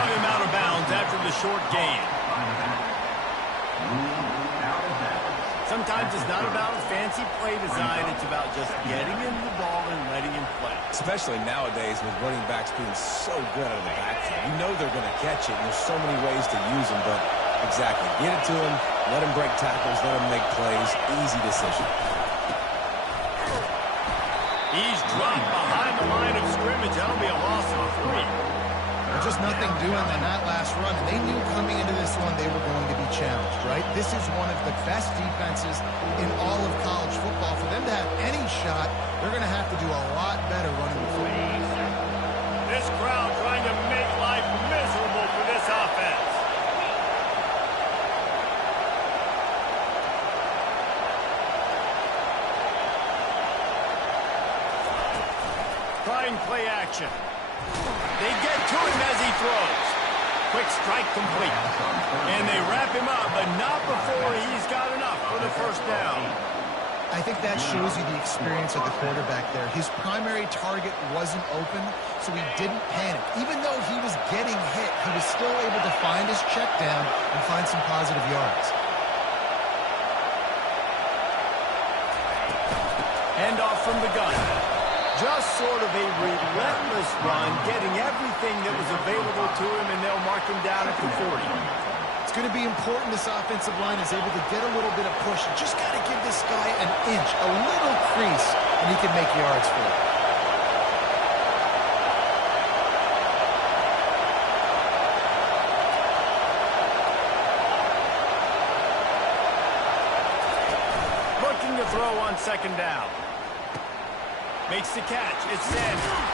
saw him out of bounds after the short gain. Sometimes it's not about fancy play design. It's about just getting him the ball and letting him play. Especially nowadays with running backs being so good out of the backfield. You know they're going to catch it, and there's so many ways to use them, but exactly. Get it to him, let him break tackles, let him make plays. Easy decision. He's dropped behind the line of scrimmage. That'll be a loss of 3. There's just nothing doing on that last run, and they knew coming into this one they were going to be challenged, right? This is one of the best defenses in all of college football. For them to have any shot, they're going to have to do a lot better running the football. This crowd trying to make life miserable for this offense. Trying play action. They get to him as he throws. Quick strike complete. And they wrap him up, but not before he's got enough for the first down. I think that shows you the experience of the quarterback there. His primary target wasn't open, so he didn't panic. Even though he was getting hit, he was still able to find his check down and find some positive yards. Handoff from the gun. Just sort of a relentless run, getting everything that was available to him, and they'll mark him down at the 40. It's going to be important this offensive line is able to get a little bit of push. You just got to give this guy an inch, a little crease, and he can make yards for it. Looking to throw on second down. Makes the catch. It's Sanders.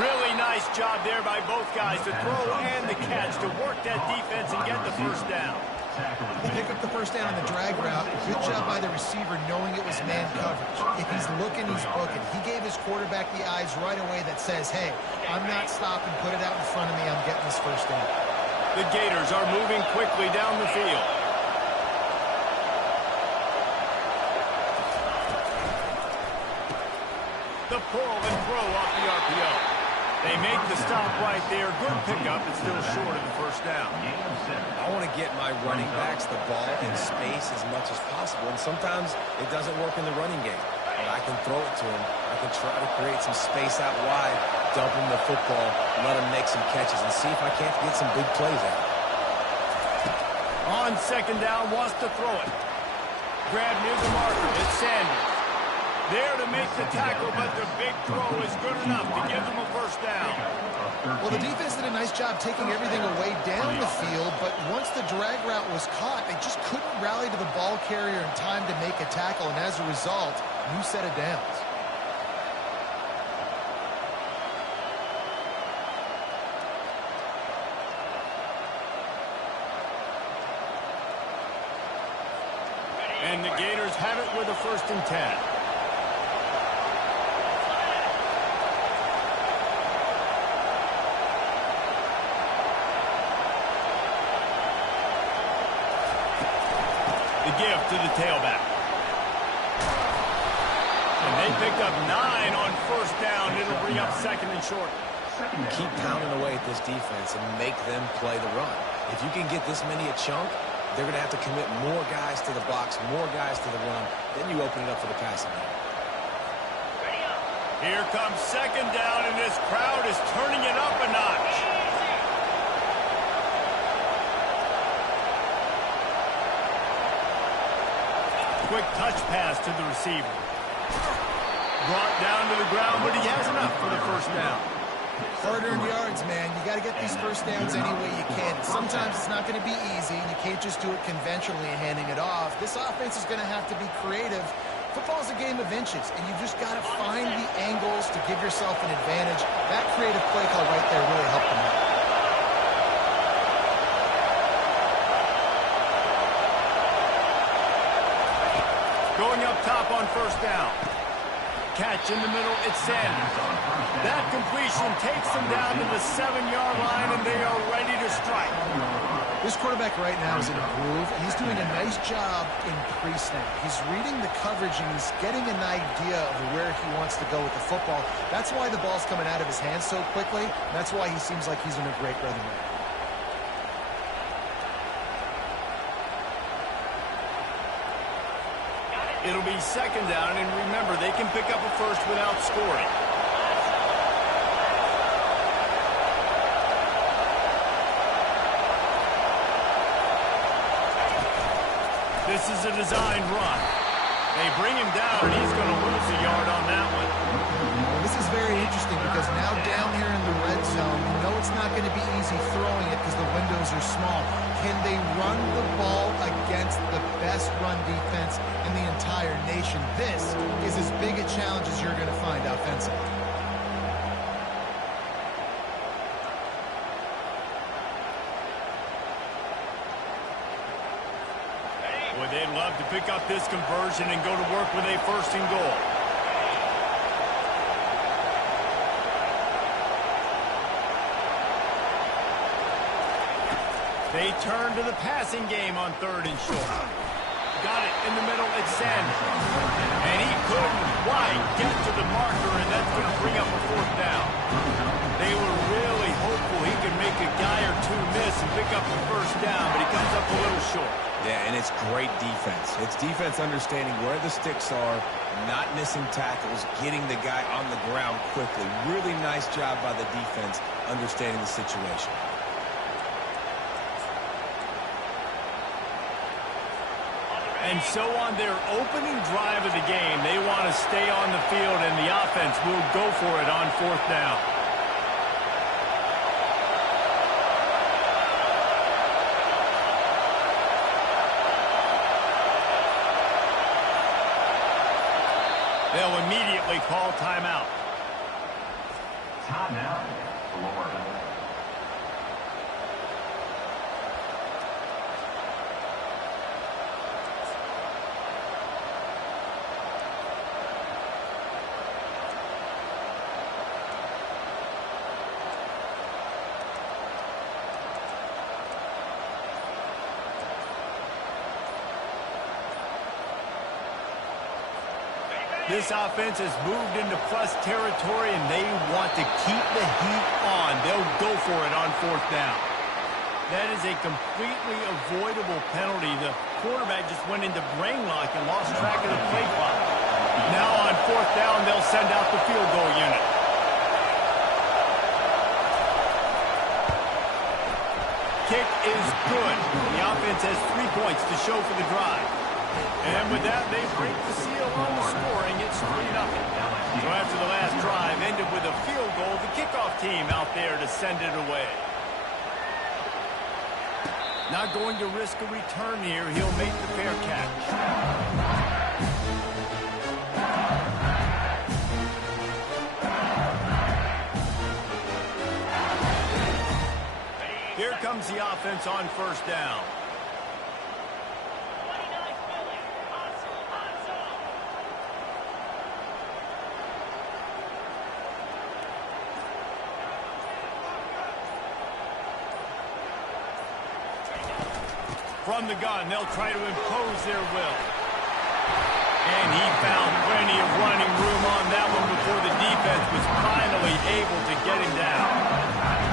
Really nice job there by both guys to throw and the catch to work that defense and get the first down. They pick up the first down on the drag route. Good job by the receiver knowing it was man coverage. If he's looking, he's booking. He gave his quarterback the eyes right away that says, hey, I'm not stopping. Put it out in front of me. I'm getting this first down. The Gators are moving quickly down the field. The pull and throw off the RPO. They make the stop right there. Good pickup. It's still short of the first down. I want to get my running backs the ball in space as much as possible, and sometimes it doesn't work in the running game. But I can throw it to him. I can try to create some space out wide, dump him the football, let him make some catches, and see if I can't get some big plays out. On second down, wants to throw it. Grab near the marker. It's Sanders. There to make the tackle, but the big throw is good enough to give them a first down. Well, the defense did a nice job taking everything away down the field, but once the drag route was caught, they just couldn't rally to the ball carrier in time to make a tackle, and as a result, new set of downs. And the Gators have it with a 1st and 10. Give to the tailback. And they picked up 9 on first down. It'll bring up 2nd and short. Keep pounding away at this defense and make them play the run. If you can get this many a chunk, they're going to have to commit more guys to the box, more guys to the run. Then you open it up for the passing game. Here comes 2nd down, and this crowd is turning it up a notch. Quick touch pass to the receiver. Brought down to the ground, but he has enough for the first down. Hard-earned yards, man. You got to get these first downs any way you can. Sometimes it's not going to be easy, and you can't just do it conventionally and handing it off. This offense is going to have to be creative. Football is a game of inches, and you just got to find the angles to give yourself an advantage. That creative play call right there really helped them out. Going up top on first down. Catch in the middle, it's Sanders. That completion takes them down to the 7-yard line, and they are ready to strike. This quarterback right now is in a groove, and he's doing a nice job in pre-snap. He's reading the coverage, and he's getting an idea of where he wants to go with the football. That's why the ball's coming out of his hands so quickly. That's why he seems like he's in a great rhythm right now. It'll be second down, and remember, they can pick up a first without scoring. This is a designed run. They bring him down, and he's going to lose a yard on that one. Well, this is very interesting because now down here in the red zone, you know it's not going to be easy throwing it because the windows are small. Can they run the ball against the best run defense in the entire nation? This is as big a challenge as you're going to find offensively. Boy, they'd love to pick up this conversion and go to work with a first and goal. They turn to the passing game on third and short. Got it in the middle, it's Sanders. And he couldn't quite get to the marker, and that's going to bring up a fourth down. They were really hopeful he could make a guy or two miss and pick up the first down, but he comes up a little short. Yeah, and it's great defense. It's defense understanding where the sticks are, not missing tackles, getting the guy on the ground quickly. Really nice job by the defense understanding the situation. And so on their opening drive of the game, they want to stay on the field, and the offense will go for it on fourth down. They'll immediately call timeout. Timeout, Florida. This offense has moved into plus territory, and they want to keep the heat on. They'll go for it on fourth down. That is a completely avoidable penalty. The quarterback just went into brain lock and lost track of the play clock. Now on fourth down, they'll send out the field goal unit. Kick is good. The offense has 3 points to show for the drive. And with that, they break the seal on the scoring. It's 3-0. So after the last drive ended with a field goal, the kickoff team out there to send it away. Not going to risk a return here. He'll make the fair catch. Here comes the offense on first down. From the gun, they'll try to impose their will. And he found plenty of running room on that one before the defense was finally able to get him down.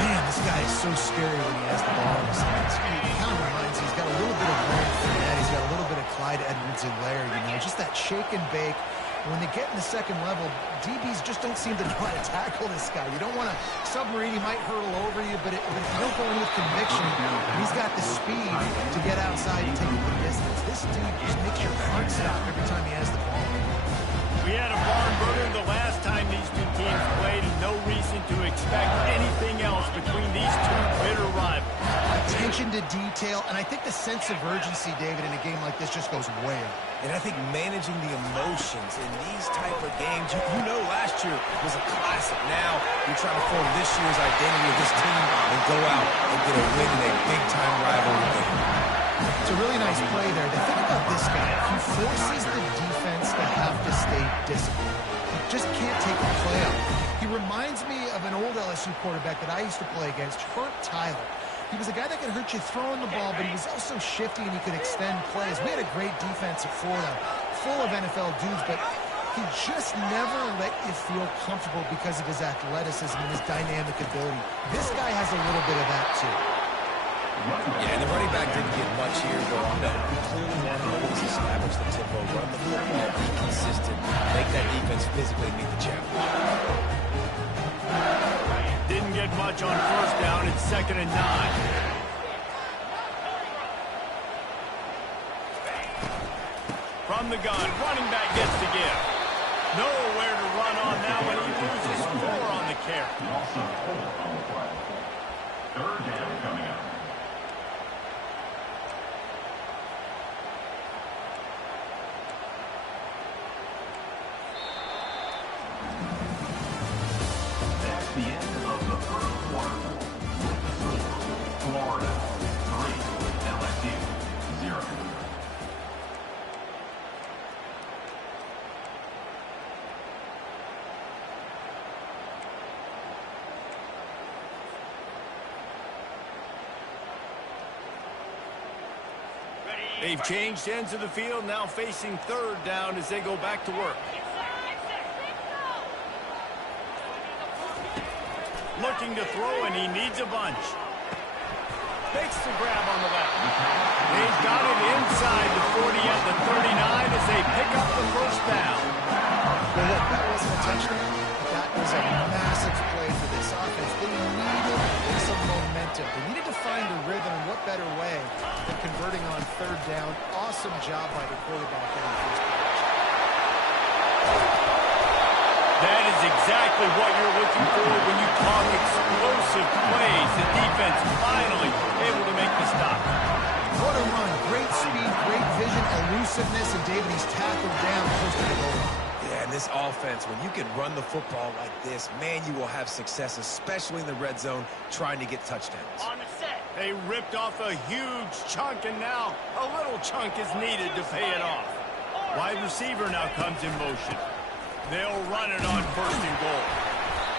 Man, this guy is so scary when he has the ball in his hands. He kind of reminds me, he's got a little bit of Leonard Fournette. He's got a little bit of Clyde Edwards-Helaire, you know, just that shake and bake. When they get in the second level, DBs just don't seem to know how to tackle this guy. You don't want to submarine. He might hurtle over you, but if you don't go in with conviction, he's got the speed to get outside and take it the distance. This dude just makes your heart stop every time he has the ball. We had a barn burner the last time these two teams played, and no reason to expect anything else between these two bitter rivals. Attention to detail, and I think the sense of urgency, David, in a game like this just goes way up. And I think managing the emotions in these type of games, you know last year was a classic. Now you're trying to form this year's identity of this team and go out and get a win in a big-time rivalry game. It's a really nice play there. The thing about this guy, he forces the defense to have to stay disciplined. He just can't take a play out. He reminds me of an old LSU quarterback that I used to play against, Herb Tyler. He was a guy that could hurt you throwing the ball, but he was also shifty and he could extend plays. We had a great defense at Florida, full of NFL dudes, but he just never let you feel comfortable because of his athleticism and his dynamic ability. This guy has a little bit of that, too. Yeah, and the running back didn't get much here, but you clearly want to always establish the tempo, run the football, be consistent, make that defense physically meet the challenge. Didn't get much on first down. It's 2nd and 9. From the gun, running back gets to give. Nowhere to run on that one. He loses 4 on the carry. Third down coming up. That's the end of the first quarter. With the score, Florida 3, LSU 0. They've changed ends of the field, now facing 3rd down as they go back to work. Looking to throw, and he needs a bunch. Fakes the grab on the left. They've got it inside the 40 at the 39 as they pick up the first down. Well, look, that wasn't a touchdown. That was a massive play for this offense. They needed some momentum. They needed to find a rhythm, and what better way than converting on 3rd down. Awesome job by the quarterback in the first pitch. That is exactly what you're looking for when you talk explosive plays. The defense finally able to make the stop. What a run. Great speed, great vision, elusiveness, and David, he's tackled down close to the goal. Yeah, and this offense, when you can run the football like this, man, you will have success, especially in the red zone, trying to get touchdowns. On the set. They ripped off a huge chunk, and now a little chunk is needed to pay it off. Wide receiver now comes in motion. They'll run it on 1st and goal.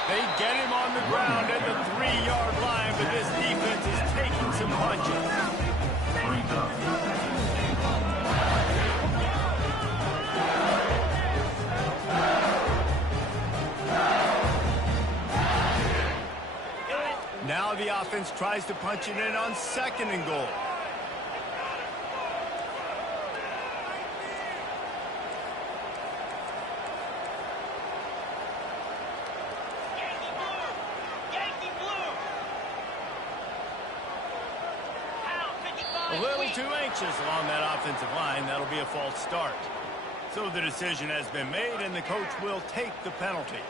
They get him on the ground at the 3-yard line, but this defense is taking some punches. Now the offense tries to punch it in on 2nd and goal. A little too anxious along that offensive line. That'll be a false start. So the decision has been made, and the coach will take the penalty.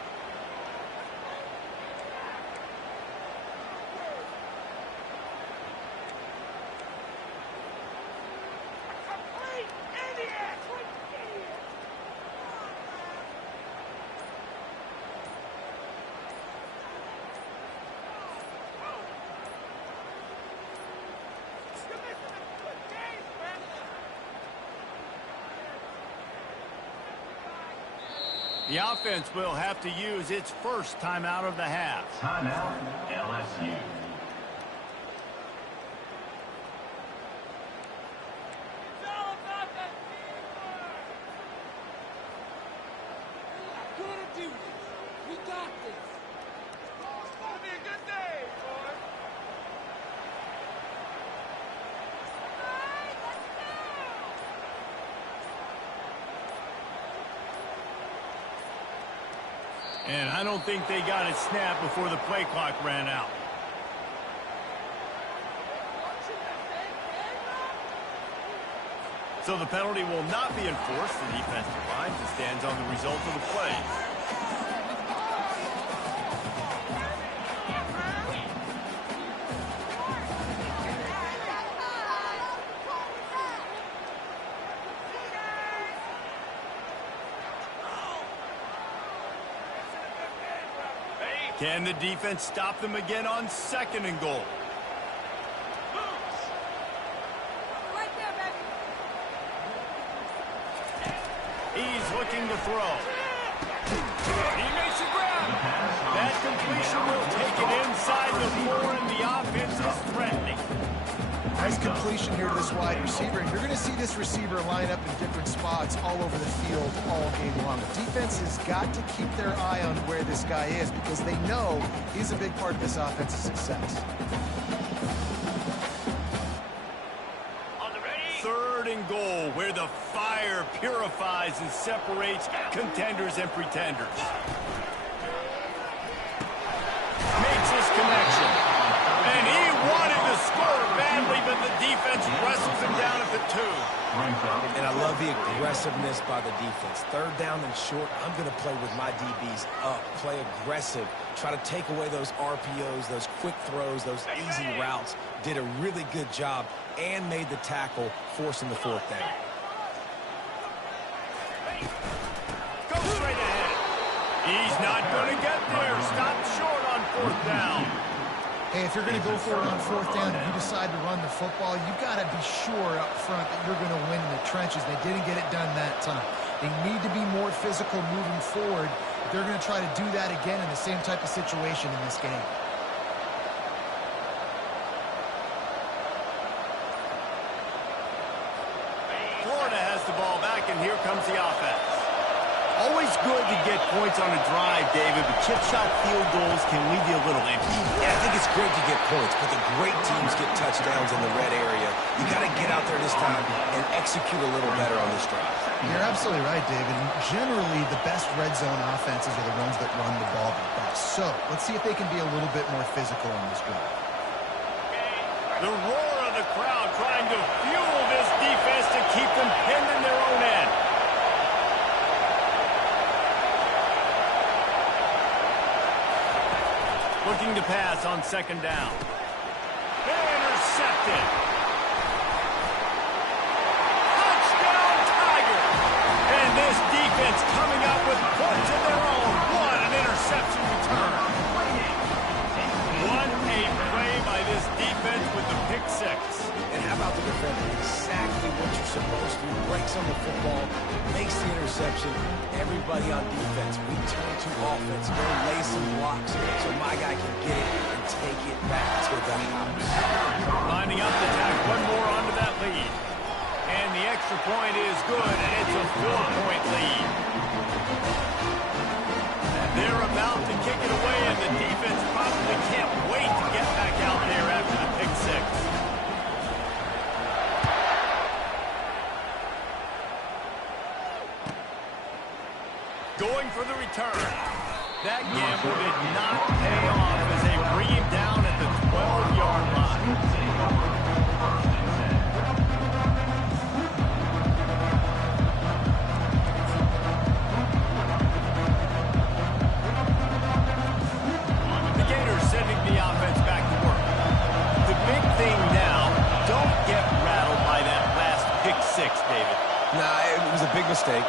The offense will have to use its first timeout of the half. Timeout, LSU. It's all about that teamwork. We're gonna do this. We got this. It's gonna be a good day, boys. And I don't think they got it snapped before the play clock ran out. So the penalty will not be enforced. The defensive line just stands on the result of the play. Can the defense stop them again on 2nd and goal? Right there, baby. He's looking to throw. He makes a grab. That completion will take it inside the 4, and the offense is threatening. Nice completion here to this wide receiver. And you're going to see this receiver line up in different spots all over the field all game long. The defense has got to keep their eye on where this guy is because they know he's a big part of this offense's success. Third and goal, where the fire purifies and separates contenders and pretenders. Makes his connection. And he wanted to score badly, but the defense wrestles him down at the 2. And I love the aggressiveness by the defense. Third down and short, I'm going to play with my DBs up, play aggressive, try to take away those RPOs, those quick throws, those easy routes. Did a really good job and made the tackle, forcing the 4th down. Go straight ahead. He's not going to get there. Stop short on 4th down. Hey, if you're going to go for it on 4th down and you decide to run the football, you've got to be sure up front that you're going to win in the trenches. They didn't get it done that time. They need to be more physical moving forward. They're going to try to do that again in the same type of situation in this game. Florida has the ball back, and here comes the offense. Always good to get points on a drive, David, but chip shot field goals can leave you a little empty. Yeah, I think it's great to get points, but the great teams get touchdowns in the red area. You got to get out there this time and execute a little better on this drive. You're absolutely right, David. And generally, the best red zone offenses are the ones that run the ball the best. So let's see if they can be a little bit more physical on this drive. The roar of the crowd trying to fuel this defense to keep them pinned in their own end. Looking to pass on 2nd down. Intercepted. Touchdown, Tiger. And this defense coming up with points of their own. What an interception return. What a play by this defense with the pick 6. And how about the defender? Exactly what you're supposed to. Breaks on the football, makes the interception. Everybody on defense, we turn to offense. Go lay some blocks so my guy can get it and take it back to the house. Lining up the tack, one more onto that lead. And the extra point is good, and it's a 4-point lead. And they're about to kick it away, and the defense probably can't wait to get back out there after the pick 6. Going for the return. That gamble did not pay off as they bring him down at the 12-yard line. The Gators sending the offense back to work. The big thing now, don't get rattled by that last pick 6, David. Nah, it was a big mistake.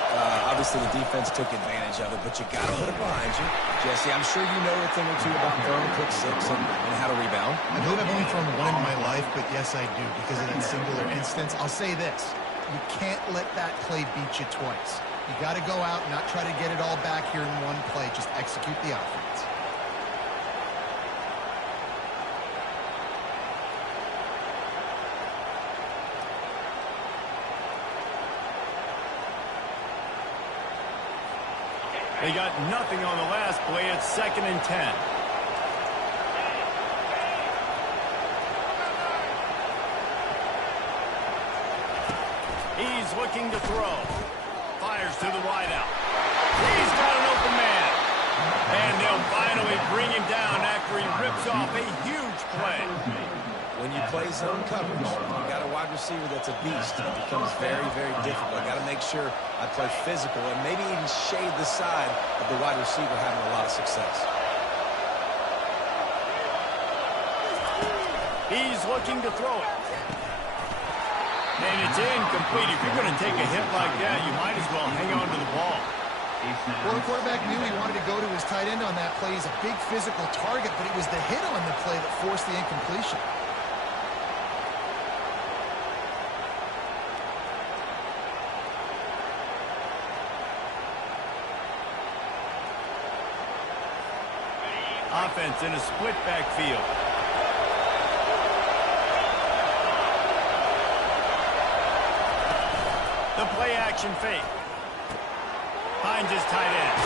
Obviously, the defense took advantage of it, but you got to put it behind you. Jesse, I'm sure you know a thing or two about throwing a pick 6 and how to rebound. I believe I've only thrown one in my life, but yes, I do because of that singular instance. I'll say this. You can't let that play beat you twice. You got to go out and not try to get it all back here in one play. Just execute the offense. They got nothing on the last play. It's 2nd and 10. He's looking to throw. Fires to the wideout. He's got an open man. And they'll finally bring him down after he rips off a huge play. When you play zone coverage, you got a wide receiver that's a beast. It becomes very, very difficult. I got to make sure I play physical and maybe even shade the side of the wide receiver having a lot of success. He's looking to throw it. And it's incomplete. If you're going to take a hit like that, you might as well hang on to the ball. Well, the quarterback knew he wanted to go to his tight end on that play. He's a big physical target, but it was the hit on the play that forced the incompletion. Offense in a split backfield. The play action fake. Finds his tight end.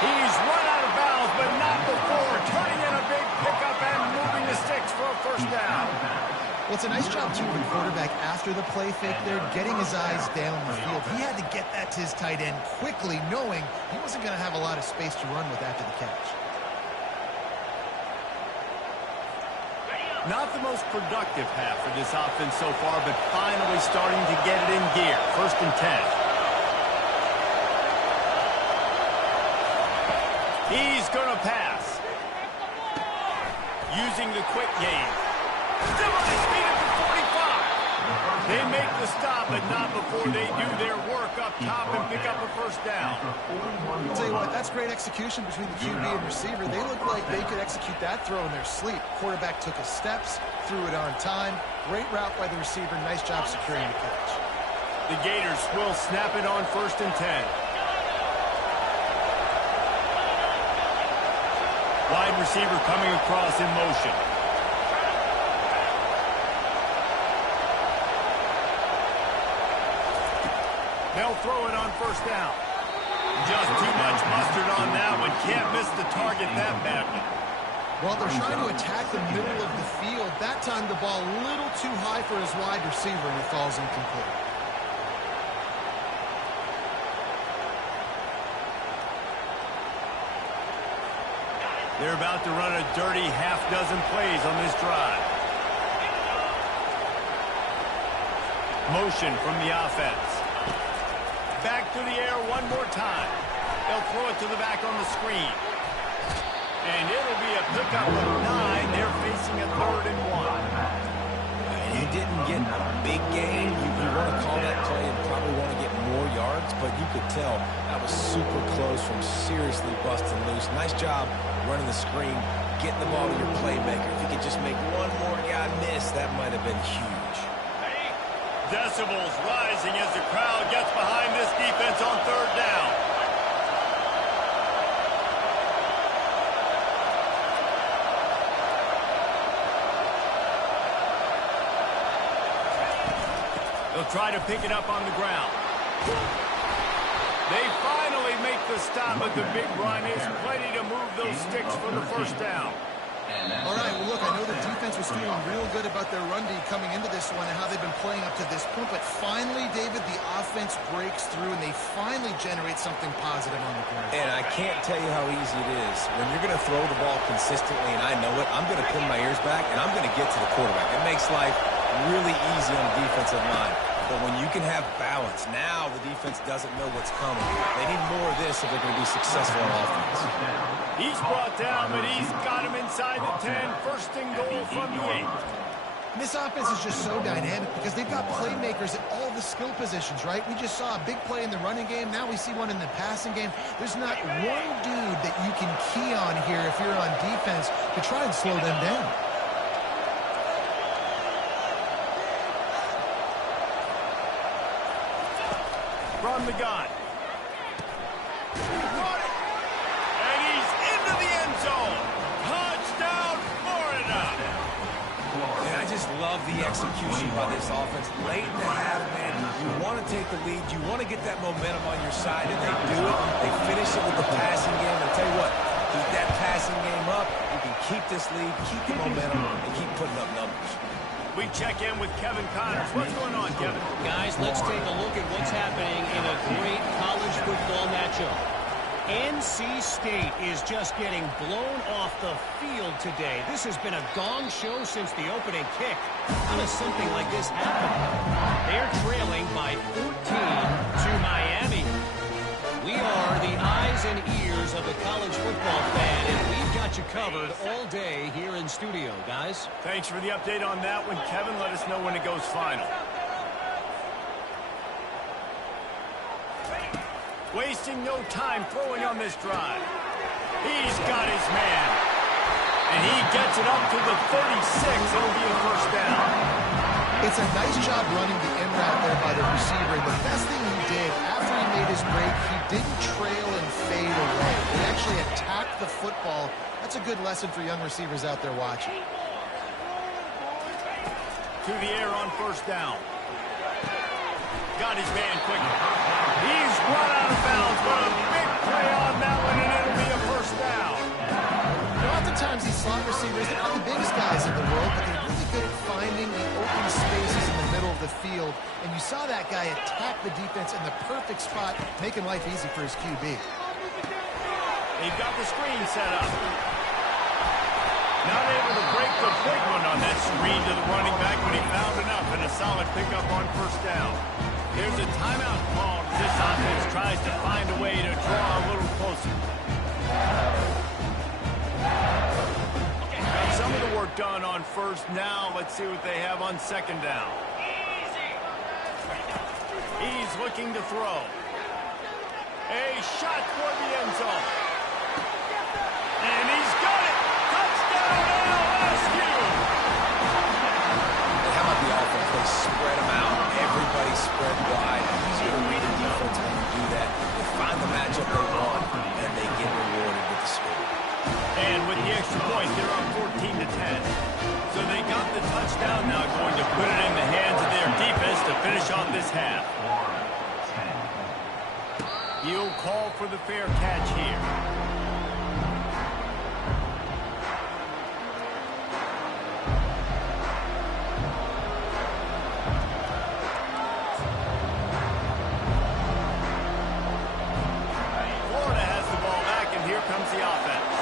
He's run out of bounds, but not before turning in a big pickup and moving the sticks for a first down. Well, it's a nice job, too, of the quarterback after the play fake there, getting his eyes down the field. He had to get that to his tight end quickly, knowing he wasn't going to have a lot of space to run with after the catch. Not the most productive half for this offense so far, but finally starting to get it in gear. 1st and 10. He's going to pass. Using the quick game. Still on his feet at the 45. They make the stop, but not before they do their work up top and pick up a first down. I'll tell you what, that's great execution between the QB and receiver. They look like they could execute that throw in their sleep. Quarterback took his steps, threw it on time. Great route by the receiver. Nice job securing the catch. The Gators will snap it on 1st and 10. Wide receiver coming across in motion. They'll throw it on 1st down. Just too much mustard on that one. Can't miss the target that badly. Well, they're trying to attack the middle of the field. That time the ball a little too high for his wide receiver, and it falls incomplete. They're about to run a dirty half-dozen plays on this drive. Motion from the offense. Back to the air one more time. They'll throw it to the back on the screen. And it'll be a pickup of 9. They're facing a 3rd and 1. You didn't get a big gain. You want to call that play and probably want to get more yards, but you could tell that was super close from seriously busting loose. Nice job running the screen, getting the ball to your playmaker. If you could just make one more guy miss, that might have been huge. Decibels rising as the crowd gets behind this defense on 3rd down. They'll try to pick it up on the ground. They finally make the stop, but the big run is plenty to move those sticks for the first down. All right, well, look, I know the defense was feeling real good about their run D coming into this one and how they've been playing up to this point, but finally, David, the offense breaks through and they finally generate something positive on the ground. And I can't tell you how easy it is. When you're going to throw the ball consistently, and I know it, I'm going to pin my ears back, and I'm going to get to the quarterback. It makes life really easy on the defensive line. But when you can have balance, now the defense doesn't know what's coming. They need more of this if they're going to be successful on offense. He's brought down, but he's got him inside the 10. 1st and goal from the 8. This offense is just so dynamic because they've got playmakers at all the skill positions, right? We just saw a big play in the running game. Now we see one in the passing game. There's not one dude that you can key on here if you're on defense to try and slow them down. From the gun. And he's into the end zone. Touchdown, Florida. And I just love the execution by this offense. Late in the half, man, you want to take the lead. You want to get that momentum on your side, and they do it. They finish it with the passing game. I'll tell you what, keep that passing game up. You can keep this lead, keep the momentum, and keep putting up numbers. We check in with Kevin Connors. What's going on, Kevin? Guys, let's take a look at what's happening in a great college football matchup. NC State is just getting blown off the field today. This has been a gong show since the opening kick. How does something like this happen? They're trailing by 14 to Miami. We are the eyes and ears of the college football fan, and we've got you covered all day here in studio, guys. Thanks for the update on that one, Kevin. Let us know when it goes final. Wasting no time throwing on this drive. He's got his man. And he gets it up to the 36. It'll be a first down. It's a nice job running the in route there by the receiver. And the best thing he did after he made his break, he didn't trail and fade away. He actually attacked the football. That's a good lesson for young receivers out there watching. To the air on first down. Got his man quickly. He's run out of bounds, but a big play on that one, and it'll be a first down. Oftentimes these slot receivers, they're not the biggest guys in the world, but they're really good at finding the open spaces in the middle of the field. And you saw that guy attack the defense in the perfect spot, making life easy for his QB. They've got the screen set up. Not able to break the big one on that screen to the running back, but he found enough and a solid pickup on first down. There's a timeout call as this offense tries to find a way to draw a little closer. Got some of the work done on first. Now let's see what they have on second down. He's looking to throw. A shot for the end zone. And he's got it. Touchdown, LSU. How about the offense? They spread them out. Everybody spread wide. Easier to read a defense when you do that. They find the matchup they want, and they get rewarded with the score. And with the extra point, they're up 14-10. So they got the touchdown, now going to put it in the hands of their defense to finish off this half. He'll call for the fair catch here. Florida has the ball back, and here comes the offense.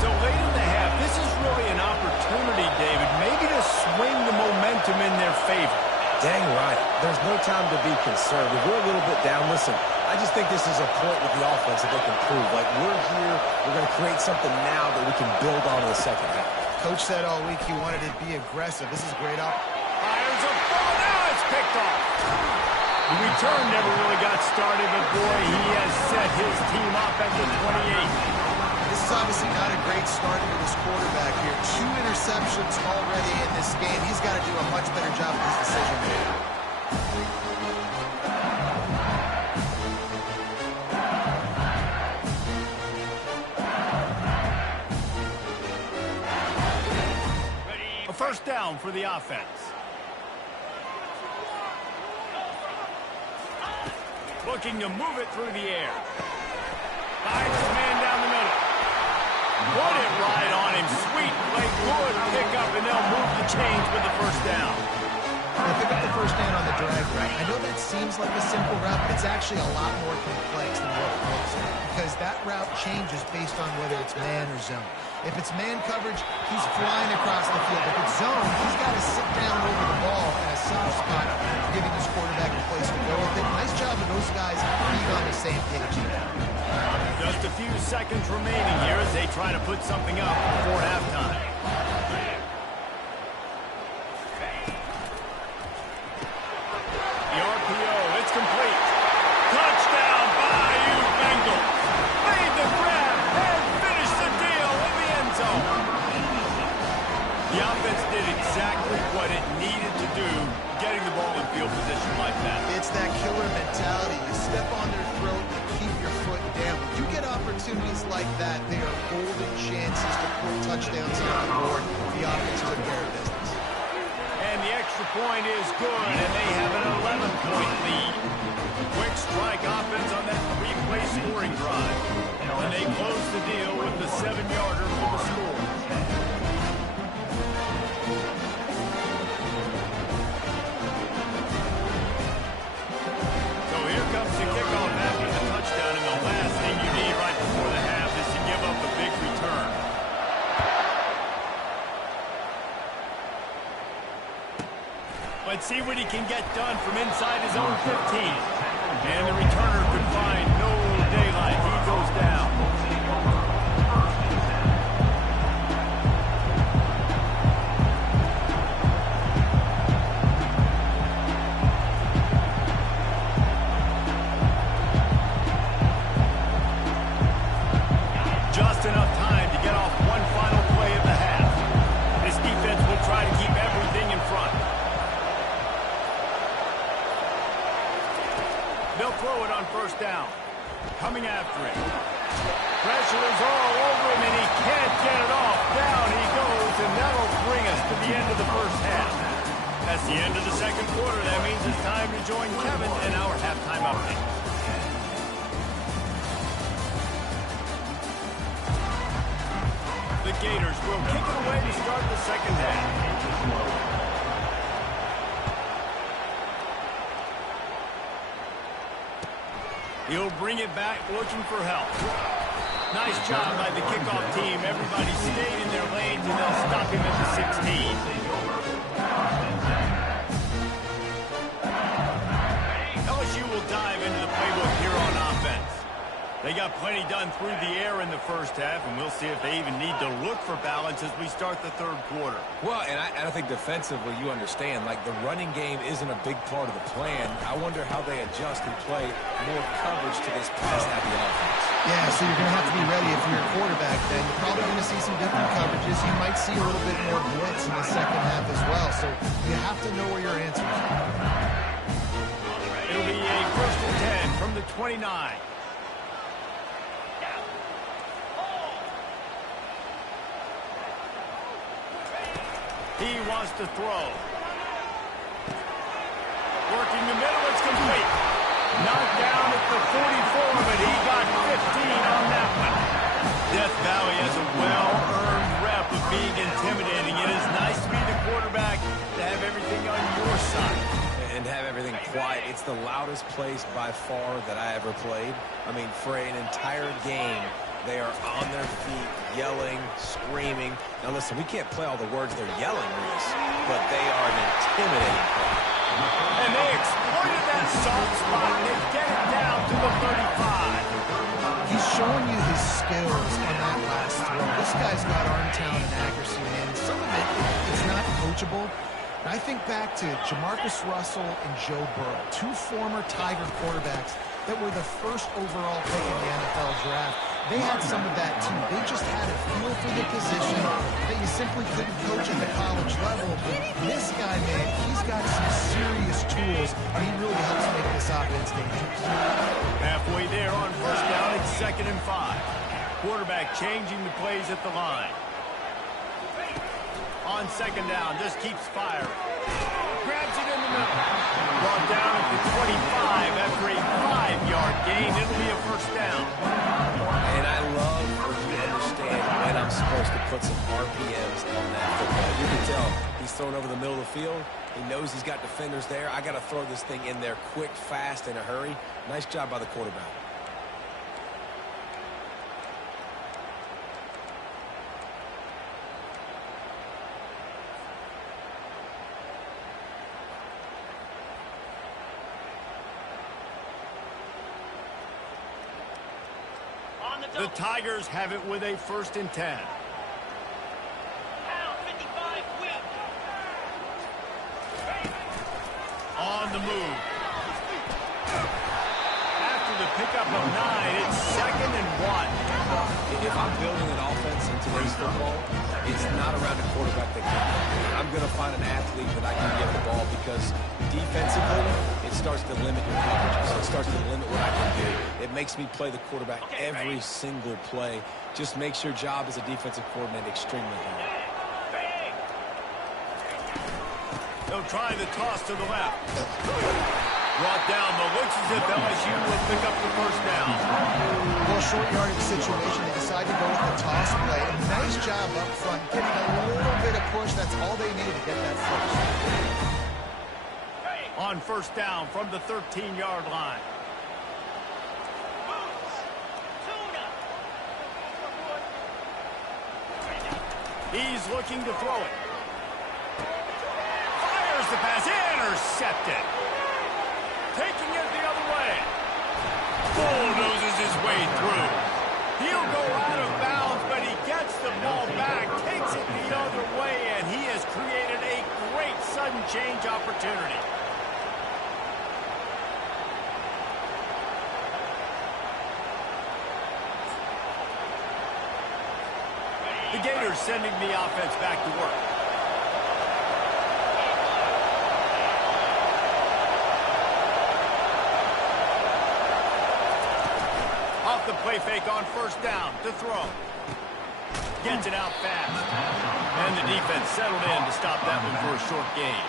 So late in the half, this is really an opportunity, David, maybe to swing the momentum in their favor. Dang right. There's no time to be concerned. If we're a little bit down, listen, I just think this is a point with the offense that they can prove. Like, we're here, we're going to create something now that we can build on in the second half. Coach said all week he wanted to be aggressive. This is a great Fires a ball, now it's picked off. The return never really got started, but boy, he has set his team up at the 28. This is obviously not a great start for this quarterback here. 2 interceptions already in this game. He's got to do a much better job of his decision making. A first down for the offense. Looking to move it through the air. Finds his man down the middle. Put it right on him. Sweet play. Good pickup, and they'll move the chains with the first down. They pick up the first down on the drag route. I know that seems like a simple route, but it's actually a lot more complex than what it looks like, because that route changes based on whether it's man or zone. If it's man coverage, he's flying across the field. If it's zone, he's got to sit down over the ball in a soft spot, giving his quarterback a place to go with it. Nice job of those guys being on the same page here. Just a few seconds remaining here as they try to put something up before halftime. The RPO, it's complete. Touchdown, Bayou Bengals. Made the grab and finished the deal in the end zone. The offense did exactly what it needed to do, getting the ball in field position like that. It's that killer mentality. You step on their throat, you keep your foot down. When you get opportunities like that, they are golden chances to put touchdowns on the board. The offense took care of business. And the extra point is good, and they have an 11-point lead. Quick strike offense on that 3-play scoring drive. And they close the deal with the 7-yarder for the score. So here comes the kickoff after the touchdown, and the last thing you need right before the half is to give up a big return. Let's see what he can get done from inside his own 15. And the returner could find no daylight. He goes down. Just enough time to get off one final play of the half. This defense will try to keep everything in front. They'll throw it on first down. Coming after him. Pressure is all over him, and he can't get it off. Down he goes, and that'll bring us to the end of the first half. That's the end of the second quarter. That means it's time to join Kevin in our halftime update. The Gators will kick it away to start the second half. He'll bring it back looking for help. Nice job by the kickoff team. Everybody stayed in their lanes, and they'll stop him at the 16. LSU will dive into the playbook here on offense. They got plenty done through the air in the first half, and we'll see if they even need to look for balance as we start the third quarter. Well, and I think defensively, you understand, like the running game isn't a big part of the plan. I wonder how they adjust and play more coverage to this pass-happy offense. Yeah, so you're going to have to be ready if you're a quarterback then. You're probably going to see some different coverages. You might see a little bit more blitz in the second half as well, so you have to know where your answers are. It'll be a 1st and 10 from the 29. He wants to throw. Working the middle, it's complete. Knocked down at the 44, but he got 15 on that one. Death Valley has a well-earned rep of being intimidating. It is nice to be the quarterback, to have everything on your side. And have everything quiet. It's the loudest place by far that I ever played. I mean, for an entire game, they are on their feet, yelling, screaming. Now, listen, we can't play all the words they're yelling, Reese, but they are an intimidating play. And they exploited that soft spot. They get it down to the 35. He's showing you his skills on that last throw. This guy's got arm talent and accuracy, man. Some of it's not coachable. I think back to Jamarcus Russell and Joe Burrow, two former Tiger quarterbacks that were the first overall pick in the NFL draft. They had some of that, too. They just had a feel for the position that you simply couldn't coach at the college level. But this guy, man, he's got some serious tools, and he really helps make this offense dangerous. Halfway there on first down, it's 2nd and 5. Quarterback changing the plays at the line. On 2nd down, just keeps firing. Grabs it in the middle. Brought down at the 25 after a 5-yard gain. It'll be a 1st down. And I love when you understand when I'm supposed to put some RPMs on that football. You can tell he's thrown over the middle of the field. He knows he's got defenders there. I got to throw this thing in there quick, fast, in a hurry. Nice job by the quarterback. The Tigers have it with a 1st and 10. On the move. After the pickup of 9, it's 2nd and 1. If I'm building an offense in today's football, it's not around a quarterback that can. I'm going to find an athlete that I can give the ball because defensively, it starts to limit your coverage. So it starts to limit what I can do. It makes me play the quarterback every single play. Just makes your job as a defensive coordinator extremely hard. They'll try the toss to the left. Brought down, but looks as if LSU will pick up the 1st down. Well, short yardage situation, they decide to go with the toss play. A nice job up front, getting a little bit of push. That's all they needed to get that first. On 1st down from the 13-yard line. He's looking to throw it. Fires the pass, intercepted. Taking it the other way. Bulldozes his way through. He'll go out of bounds, but he gets the ball back, takes it the other way, and he has created a great sudden change opportunity. The Gators sending the offense back to work. play fake on first down to throw. Gets it out fast. And the defense settled in to stop that one for a short gain.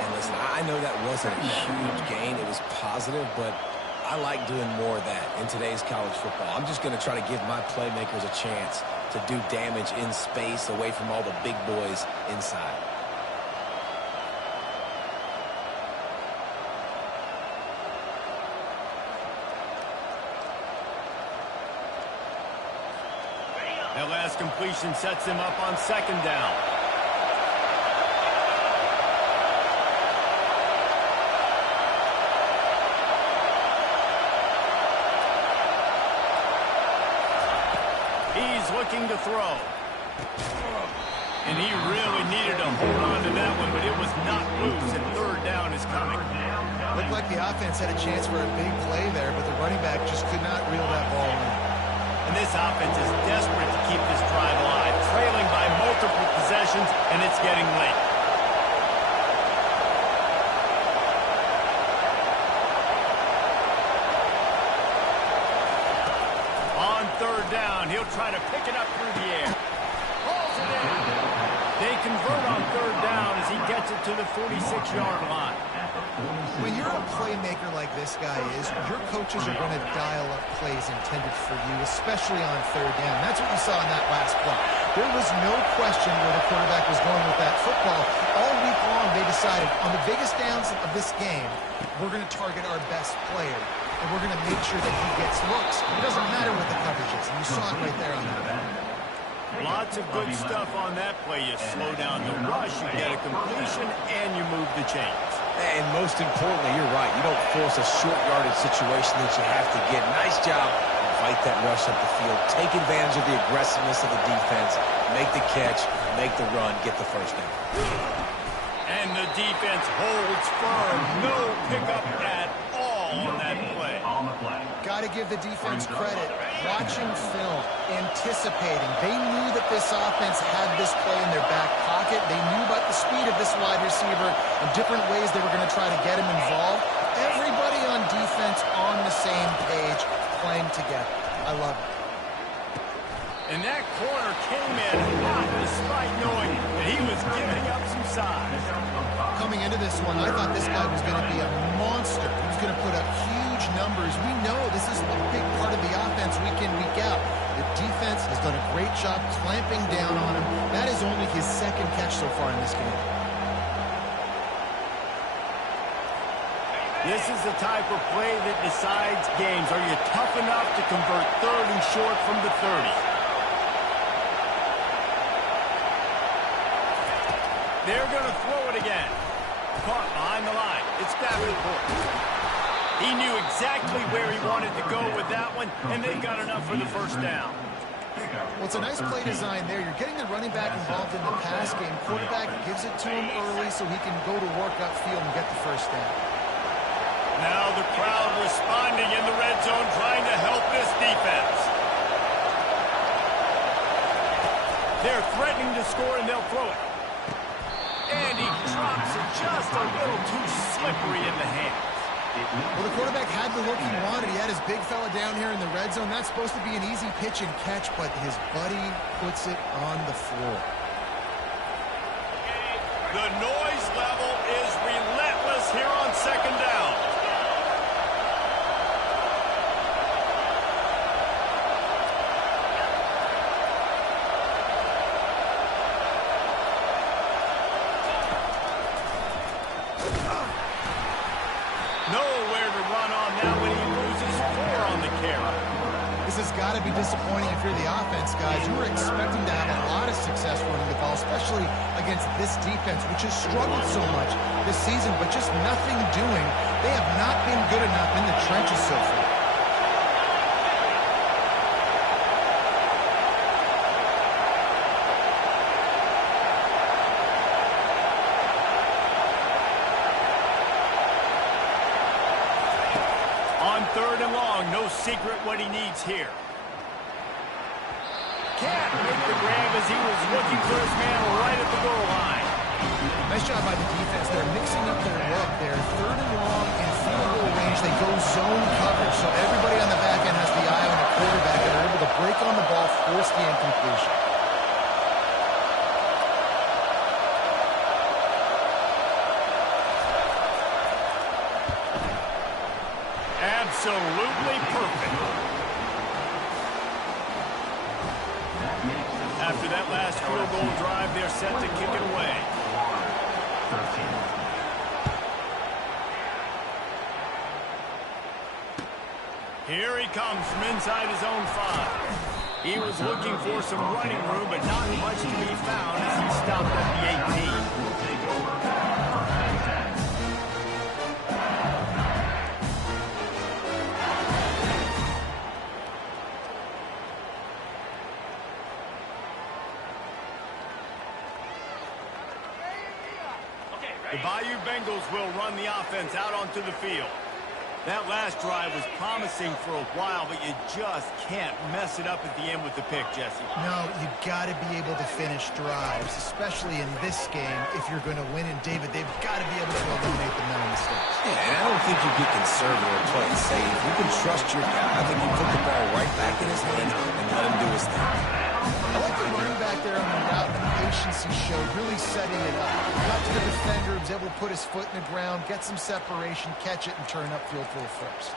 And listen, I know that wasn't a huge gain. It was positive, but I like doing more of that in today's college football. I'm just going to try to give my playmakers a chance to do damage in space away from all the big boys inside. That last completion sets him up on second down. He's looking to throw. And he really needed to hold on to that one, but it was not loose, and third down is coming. Looked like the offense had a chance for a big play there, but the running back just could not reel that ball in. And this offense is desperate to keep this drive alive, trailing by multiple possessions, and it's getting late. On third down, he'll try to pick it up through the air. Hauls it in. They convert on third down as he gets it to the 46-yard line. When you're a playmaker like this guy is, your coaches are going to dial up plays intended for you, especially on third down. That's what you saw in that last play. There was no question where the quarterback was going with that football. All week long, they decided on the biggest downs of this game, we're going to target our best player, and we're going to make sure that he gets looks. It doesn't matter what the coverage is, and you saw it right there on that. Lots of good stuff on that play. You slow down the rush, you get a completion, and you move the chains. And most importantly, you're right. You don't force a short yardage situation that you have to get. Nice job. Invite that rush up the field. Take advantage of the aggressiveness of the defense. Make the catch. Make the run. Get the first down. And the defense holds firm. No pickup at all on that play. Got to give the defense credit. Watching film, anticipating. They knew that this offense had this play in their back pocket. They knew about the speed of this wide receiver and different ways they were going to try to get him involved. Everybody on defense on the same page, playing together. I love it. And that corner came in hot despite knowing that he was giving up some size. Coming into this one, I thought this guy was going to be a monster. He was going to put up huge numbers. We know this is a big part of the offense week in, week out. The defense has done a great job clamping down on him. That is only his second catch so far in this game. This is the type of play that decides games. Are you tough enough to convert third and short from the 30? They're going to throw it again. Caught behind the line. It's Davenport. He knew exactly where he wanted to go with that one, and they got enough for the first down. Well, it's a nice play design there. You're getting the running back involved in the pass game. Quarterback gives it to him early so he can go to work upfield and get the first down. Now the crowd responding in the red zone, trying to help this defense. They're threatening to score, and they'll throw it. And he drops it just a little too slippery in the hands. Well, the quarterback had the look he wanted. He had his big fella down here in the red zone. That's supposed to be an easy pitch and catch, but his buddy puts it on the floor. The noise level is relentless here on second down. Nowhere to run on that when he loses 4 on the carry. This has got to be disappointing if you're the offense, guys. You were expecting to have a lot of success running the ball, especially against this defense, which has struggled so much this season, but just nothing doing. They have not been good enough in the trenches so far. Third and long, no secret what he needs here. Can't make the grab as he was looking for his man right at the goal line. Nice job by the defense. They're mixing up their look there. Third and long in field goal range. They go zone coverage, so everybody on the back end has the eye on the quarterback that are able to break on the ball, force the incompletion. Absolutely perfect. After that last field goal drive, they're set to kick it away. Here he comes from inside his own 5. He was looking for some running room, but not much to be found as he stopped at the 18. The Bayou Bengals will run the offense out onto the field. That last drive was promising for a while, but you just can't mess it up at the end with the pick, Jesse. No, you got to be able to finish drives, especially in this game if you're going to win. And, David, they've got to be able to eliminate the mental mistakes. Yeah, and I don't think you get conservative or play it safe. You can trust your guy. I think you put the ball right back in his hands and let him do his thing. I like the running back there on the route and the patience he showed, really setting it up. Got to the defender, was able to put his foot in the ground, get some separation, catch it, and turn upfield for a first.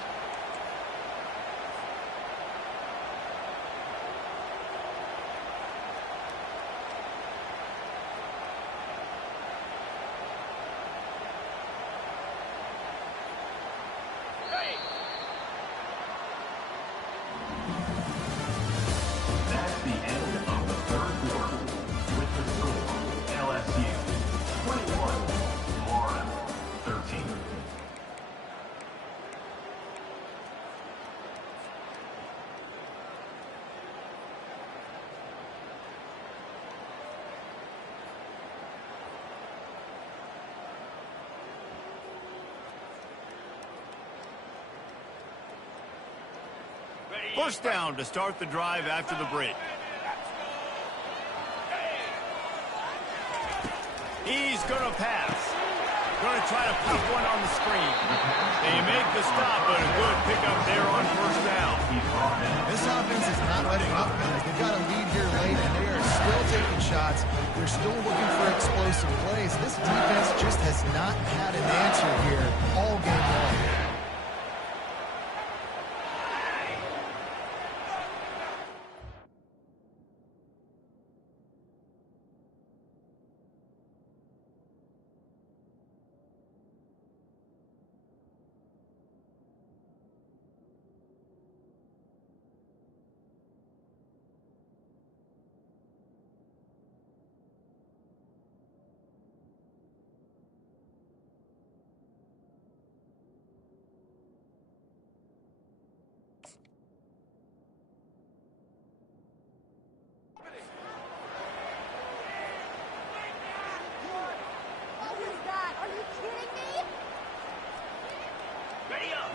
That's the end of the third quarter. With the score, LSU 21, Florida 13. First down to start the drive after the break. He's going to pass. Going to try to pop one on the screen. They make the stop, but a good pickup there on first down. This offense is not letting up, guys. They've got a lead here late, and they are still taking shots. They're still looking for explosive plays. This defense just has not had an answer here all game long.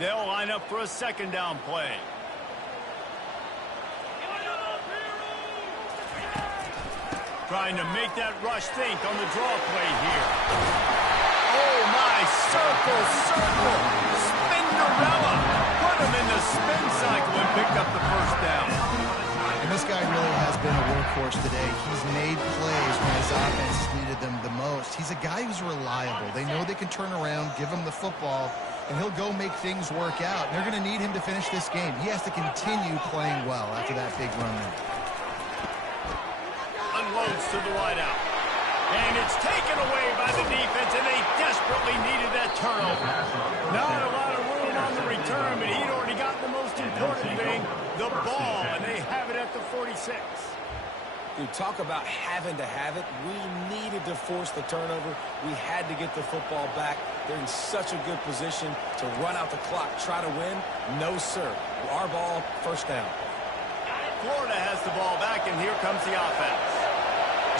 They'll line up for a second down play. Trying to make that rush think on the draw play here. Oh, my. Circle. Spinderella. Put him in the spin cycle and picked up the first down. And this guy really has been a workhorse today. He's made plays when his offense has needed them the most. He's a guy who's reliable. They know they can turn around, give him the football, and he'll go make things work out. And they're going to need him to finish this game. He has to continue playing well after that big run there. Unloads to the wideout. And it's taken away by the defense, and they desperately needed that turnover. Not a lot of room on the return, but he'd already got the most important thing, the ball, and they have it at the 46. Dude, talk about having to have it. We needed to force the turnover. We had to get the football back. They're in such a good position to run out the clock, try to win. No, sir. Our ball, first down. Florida has the ball back, and here comes the offense.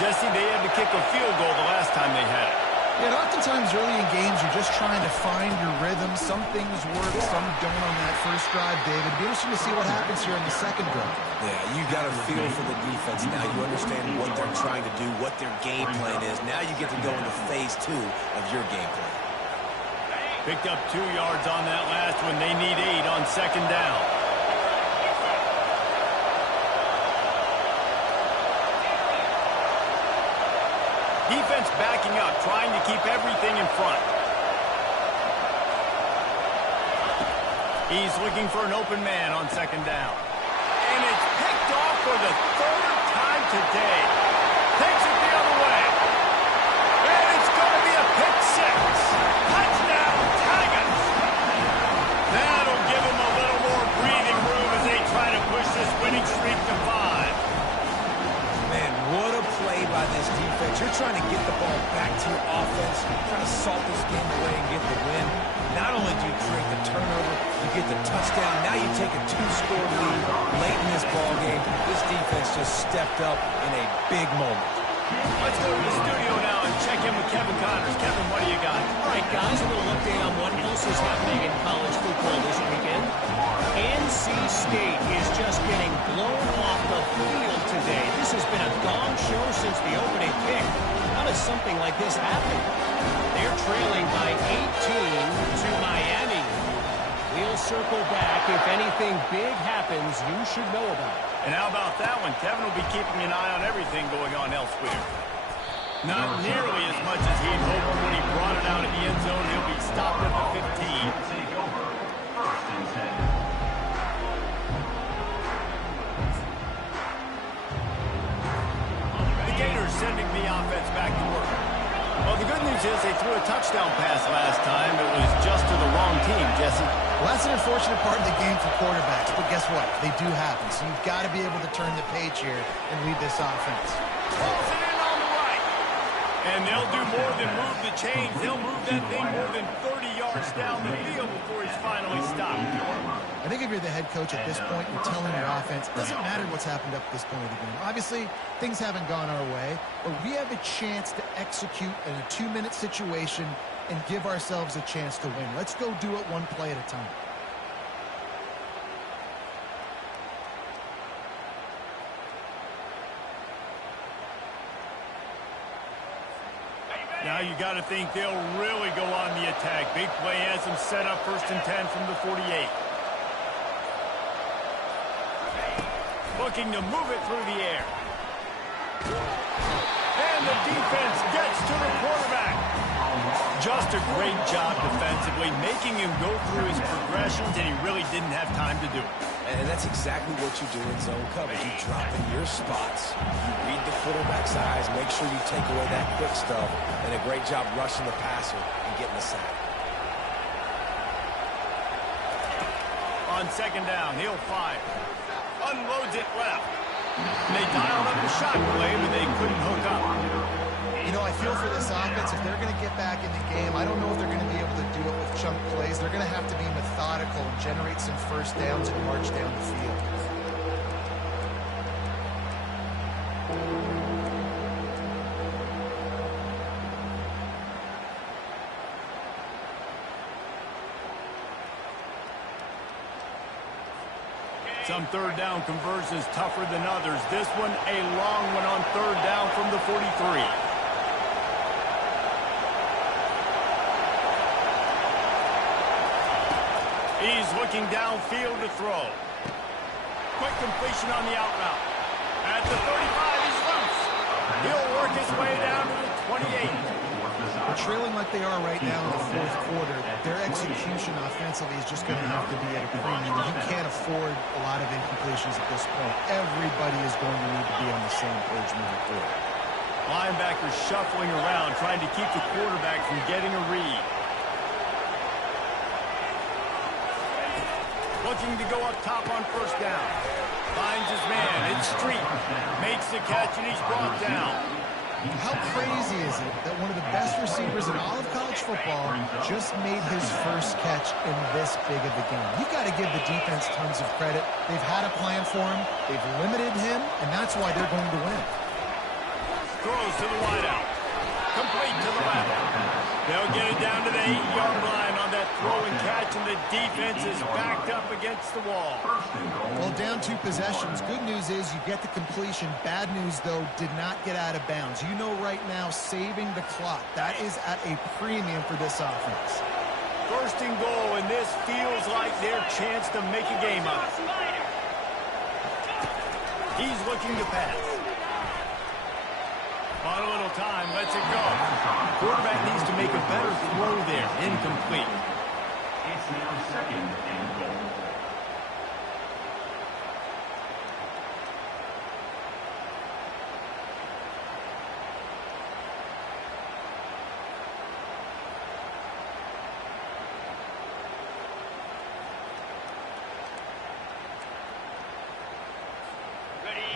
Jesse, they had to kick a field goal the last time they had it. Yeah, and oftentimes early in games, you're just trying to find your rhythm. Some things work, some don't on that first drive, David. It'll be interesting to see what happens here in the second drive. Yeah, you got a feel for the defense now. You understand what they're trying to do, what their game plan is. Now you get to go into phase 2 of your game plan. Picked up 2 yards on that last one. They need 8 on second down. Defense backing up, trying to keep everything in front. He's looking for an open man on second down. And it's picked off for the third time today. Takes it the other way. And it's going to be a pick six. Touchdown, Tigers. That'll give them a little more breathing room as they try to push this winning streak to 5. Man, what a play by this defense. You're trying to get the ball back to your offense, trying to salt this game away and get the win. Not only do you create the turnover, you get the touchdown. Now you take a 2-score lead late in this ball game. This defense just stepped up in a big moment. Let's go to the studio now and check in with Kevin Connors. Kevin, what do you got? All right, guys, a little update on what else is happening in college football this weekend. NC State is just getting blown off the field today. This has been a gong show since the opening kick. How does something like this happen? They're trailing by 18 to Miami. We'll circle back. If anything big happens, you should know about it. And how about that one? Kevin will be keeping an eye on everything going on elsewhere. Not nearly as much as he'd hoped when he brought it out of the end zone. He'll be stopped at the 15. Take over. First and 10. The Gators sending the offense back to work. Well, the good news is they threw a touchdown pass last time. It was just to the wrong team, Jesse. Well, that's an unfortunate part of the game for quarterbacks, but guess what? They do happen, so you've got to be able to turn the page here and lead this offense. Pulls it in on the right. And they'll do more than move the chains. They'll move that thing more than 30 yards down the field before he's finally stopped. I think if you're the head coach at this point, you're telling your offense, it doesn't matter what's happened up to this point of the game. Obviously, things haven't gone our way, but we have a chance to execute in a 2-minute situation and give ourselves a chance to win. Let's go do it one play at a time. Now you got to think they'll really go on the attack. Big play has them set up 1st and 10 from the 48. Looking to move it through the air. And the defense gets to the quarterback. Just a great job defensively, making him go through his progressions, and he really didn't have time to do it. And that's exactly what you do in zone coverage. You drop in your spots, you read the quarterback's eyes, make sure you take away that quick stuff, and a great job rushing the passer and getting the sack. On second down, he'll fire. Unloads it left. And they dialed up the shot play, but they couldn't hook up. You know, I feel for this offense, if they're going to get back in the game, I don't know if they're going to be able to do it with chunk plays. They're going to have to be methodical and generate some first downs and march down the field. Some third down conversions tougher than others. This one, a long one on third down from the 43. He's looking downfield to throw. Quick completion on the out route. At the 35, he's loose. He'll work his way down to the 28. They're trailing like they are right now in the fourth quarter. Their execution offensively is just going to have to be at a premium. You can't afford a lot of incompletions at this point. Everybody is going to need to be on the same page moving forward. Linebackers shuffling around, trying to keep the quarterback from getting a read. Looking to go up top on first down. Finds his man. It's Street. Makes the catch, and he's brought down. How crazy is it that one of the best receivers in all of college football just made his first catch in this big of a game? You've got to give the defense tons of credit. They've had a plan for him. They've limited him, and that's why they're going to win. Throws to the wideout. Complete to the left. They'll get it down to the 8-yard line on that throw and catch, and the defense is backed up against the wall. Well, down 2 possessions. Good news is you get the completion. Bad news, though, did not get out of bounds. You know right now, saving the clock. That is at a premium for this offense. 1st and goal, and this feels like their chance to make a game of it. He's looking to pass. On a little time, lets it go. Quarterback needs to make a better throw there. Incomplete. It's now second and goal.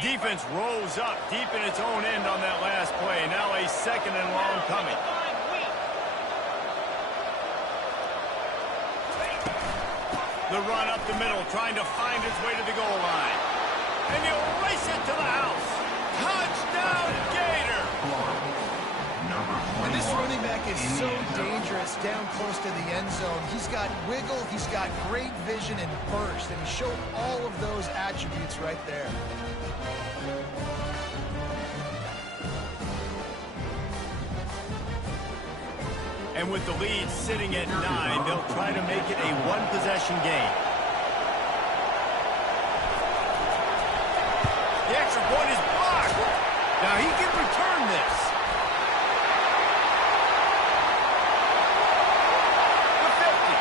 Defense rolls up deep in its own end on that last play. Now a second and long coming. The run up the middle, trying to find his way to the goal line. And he'll race it to the house. Touchdown, Gator! And this running back is so dangerous down close to the end zone. He's got wiggle, he's got great vision and burst, and he showed all of those attributes right there. And with the lead sitting at 9, they'll try to make it a one-possession game. The extra point is blocked. Now he can return this. The 50.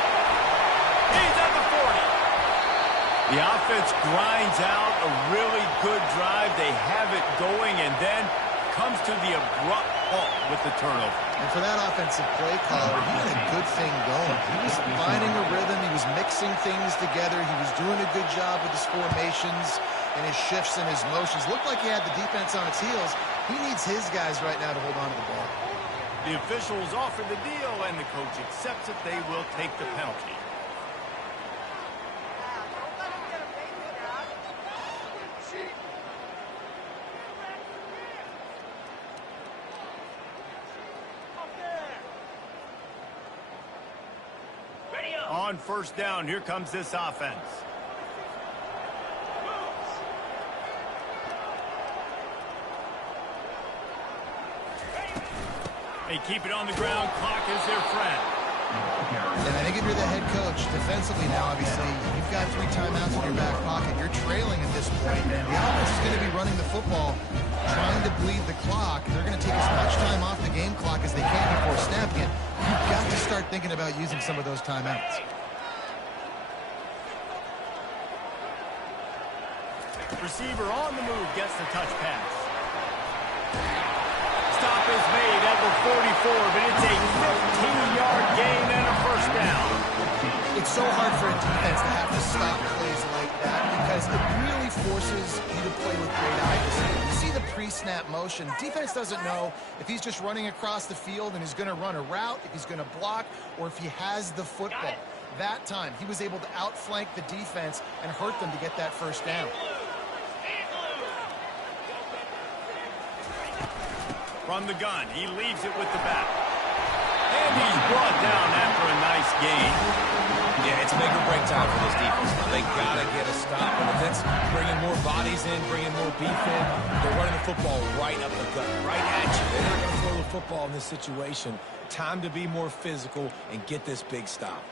He's at the 40. The offense grinds out a really good drive. They have it going and then comes to the abrupt halt with the turnover. And for that offensive play caller, he had a good thing going. He was finding a rhythm. He was mixing things together. He was doing a good job with his formations and his shifts and his motions. Looked like he had the defense on its heels. He needs his guys right now to hold on to the ball. The officials offer the deal, and the coach accepts it. They will take the penalty. On first down, here comes this offense. They keep it on the ground. Clock is their friend. And I think if you're the head coach, defensively now, obviously, you've got 3 timeouts in your back pocket. You're trailing at this point, and the offense is going to be running the football, trying to bleed the clock. They're going to take as much time off the game clock as they can before snapping it. You've got to start thinking about using some of those timeouts. Receiver on the move gets the touch pass. Stop is made at the 44, but it's a 15-yard gain and a first down. It's so hard for a defense to have to stop plays like that because it really forces you to play with great accuracy. You see the pre-snap motion. Defense doesn't know if he's just running across the field and he's going to run a route, if he's going to block, or if he has the football. That time, he was able to outflank the defense and hurt them to get that first down. From the gun, he leaves it with the back. And he's brought down after a nice gain. Yeah, it's make or break time for this defense. They got to get a stop. And if it's bringing more bodies in, bringing more beef in, they're running the football right up the gut, right at you. They're not going to throw the football in this situation. Time to be more physical and get this big stop.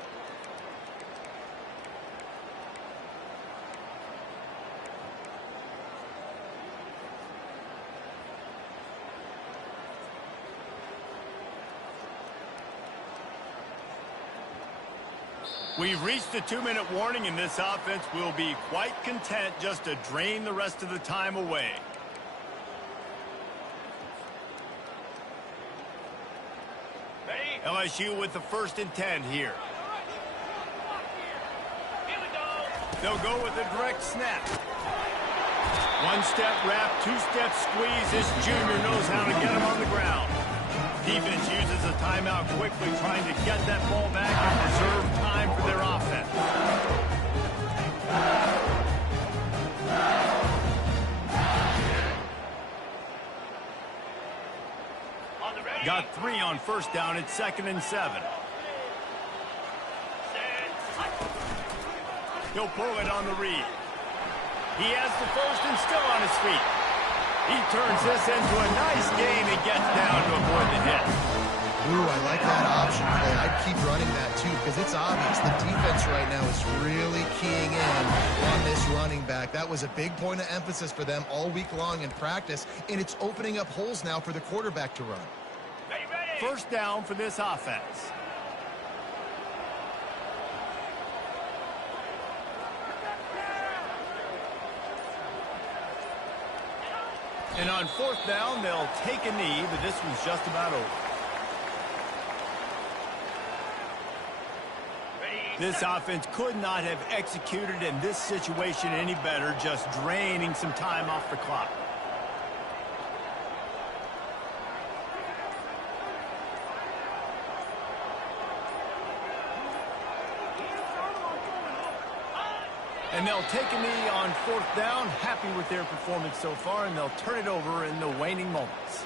We've reached the 2-minute warning, and this offense will be quite content just to drain the rest of the time away. LSU with the 1st and 10 here. They'll go with a direct snap. 1-step wrap, 2-step squeeze. This junior knows how to get him on the ground. Defense uses a timeout quickly, trying to get that ball back and preserve time for their offense. Got 3 on first down. It's 2nd and 7. He'll pull it on the read. He has the first and still on his feet. He turns this into a nice gain and gets down to avoid the hit. Ooh, I like that option play. I'd keep running that too, because it's obvious the defense right now is really keying in on this running back. That was a big point of emphasis for them all week long in practice, and it's opening up holes now for the quarterback to run. First down for this offense. And on fourth down, they'll take a knee, but this one's just about over. This offense could not have executed in this situation any better, just draining some time off the clock. And they'll take a knee on fourth down, happy with their performance so far, and they'll turn it over in the waning moments.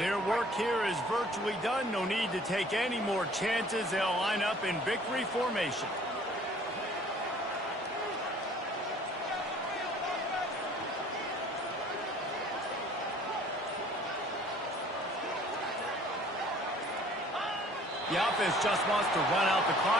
Their work here is virtually done. No need to take any more chances. They'll line up in victory formation. The offense just wants to run out the clock.